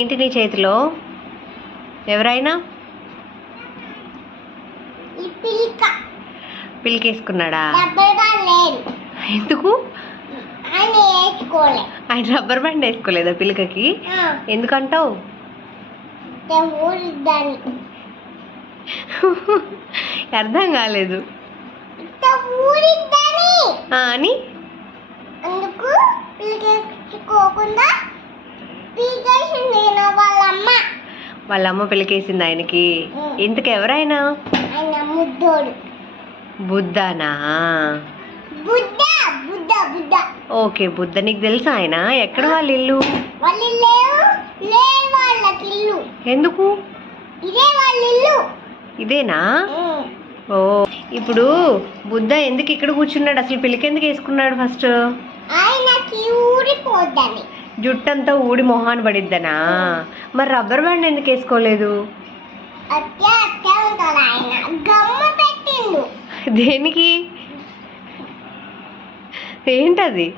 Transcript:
ఏంటి నీ చేతిలో? ఎవరైనా పిలికేసుకున్నాడా? ఎందుకు? ఆయన రబ్బర్ బ్యాండ్ వేసుకోలేదా పిలకకి? ఎందుకంటావు? అర్థం కాలేదు అని. వాళ్ళ అమ్మ పిలికేసింది ఆయనకి. ఇంతకు ఎవరైనా? బుద్ధనా? ఓకే, బుద్ధ. నీకు తెలుసా ఆయన? ఎక్కడ వాళ్ళ ఇల్లు? ఎందుకు? ఇదేనా? ఓ, ఇప్పుడు బుద్ధ ఎందుకు ఇక్కడ కూర్చున్నాడు? అసలు పిలికెందుకు వేసుకున్నాడు ఫస్ట్? జుట్టంతా ఊడి మొహాన్ని పడిద్దనా? మరి రబ్బర్ బ్యాండ్ ఎందుకు వేసుకోలేదు? దేనికి? ఏంటది?